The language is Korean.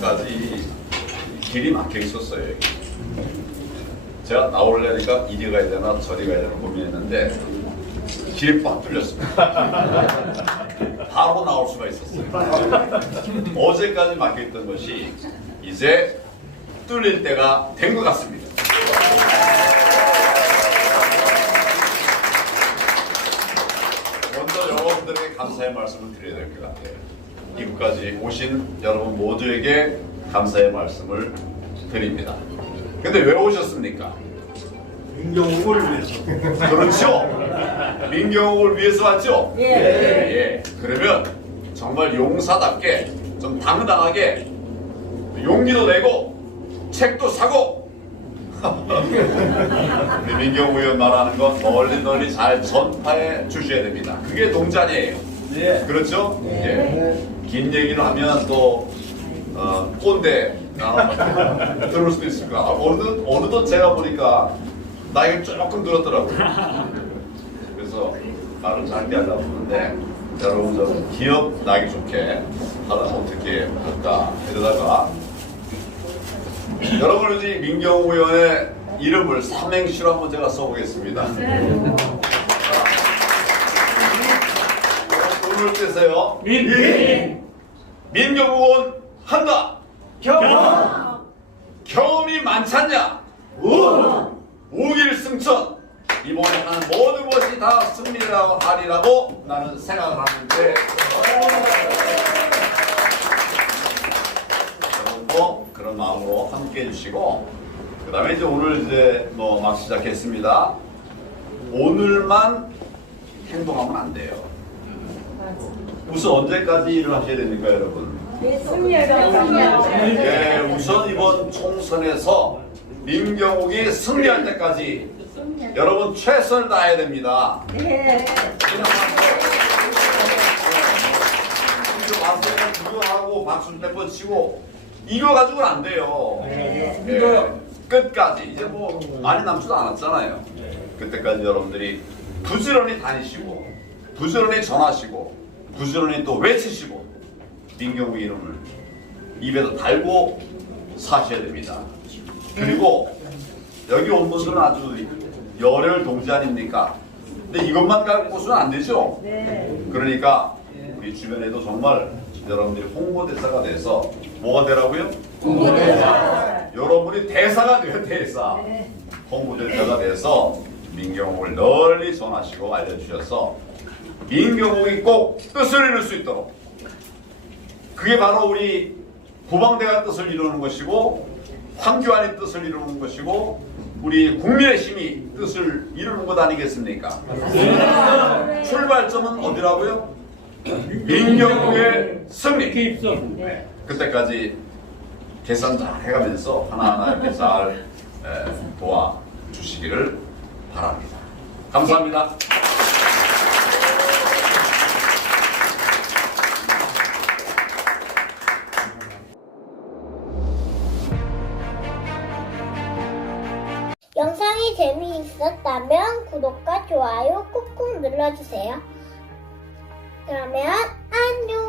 이 길이 막혀 있었어요. 여기. 제가 나오려니까 이리 가야 되나 저리 가야 되나 고민했는데 길이 빡 뚫렸습니다. 바로 나올 수가 있었어요. 어제까지 막혀 있던 것이 이제 뚫릴 때가 된 것 같습니다. 먼저 여러분들에게 감사의 말씀을 드려야 될 것 같아요. 이곳까지 오신 여러분 모두에게 감사의 말씀을 드립니다. 근데 왜 오셨습니까? 민경욱을 위해서. 그렇죠. 민경욱을 위해서 왔죠. 예. 예. 그러면 정말 용사답게 좀 당당하게 용기도 내고 책도 사고 우리 민경욱 의원 말하는 건 널리 널리 잘 전파해 주셔야 됩니다. 그게 동자니에요. 네. 그렇죠? 예. 긴 얘기를 하면 또 어, 꼰대 아, 들을 수도 있을까. 아, 어느덧 어느덧 제가 보니까 나이가 조금 들었더라고요. 그래서 말을 짧게 하려고 하는데 여러분 좀 기업 나기 좋게 하다 어떻게 할까 이러다가 여러분 우리 민경우 의원의 이름을 삼행시로 한번 제가 써보겠습니다. 뜨세요. 민. 민경우 의원 한다. 경. 경험이 많잖냐? 우. 우일승천 이번에 하는 모든 것이 다 승리라고 하리라고 나는 생각을 하는데 여러분도 그런 마음으로 함께 해주시고 그 다음에 이제 오늘 이제 뭐 막 시작했습니다 오늘만 행동하면 안 돼요 우선 언제까지 일을 하셔야 됩니까 여러분 예, 우선 이번 총선에서 민경욱이 승리할 때까지 여러분 최선을 다해야 됩니다. 이거 와서 구경하고 박수 몇번 치고 이거 가지고는 안 돼요. 예, 끝까지 이제 뭐 많이 남지도 않았잖아요. 그때까지 여러분들이 부지런히 다니시고 부지런히 전하시고 부지런히 또 외치시고 민경욱 이름을 입에도 달고 사셔야 됩니다. 그리고 여기 온 분들은 아주 열혈 동지 아닙니까? 근데 이것만 갖고서는 안 되죠? 그러니까 우리 주변에도 정말 여러분들이 홍보대사가 돼서 뭐가 되라고요? 홍보대사. 여러분이 대사가 돼요, 대사. 홍보대사가 돼서 민경욱을 널리 전하시고 알려주셔서 민경욱이 꼭 뜻을 이룰 수 있도록 그게 바로 우리 고방대가 뜻을 이루는 것이고 황교안의 뜻을 이루는 것이고 우리 국민의 힘이 뜻을 이루는 것 아니겠습니까? 출발점은 어디라고요? 민경국의 승리. 입성. 그때까지 계산 잘 해가면서 하나하나 이렇게 잘 에, 도와주시기를 바랍니다. 감사합니다. 영상이 재미있었다면 구독과 좋아요 꾹꾹 눌러주세요. 그러면 안녕.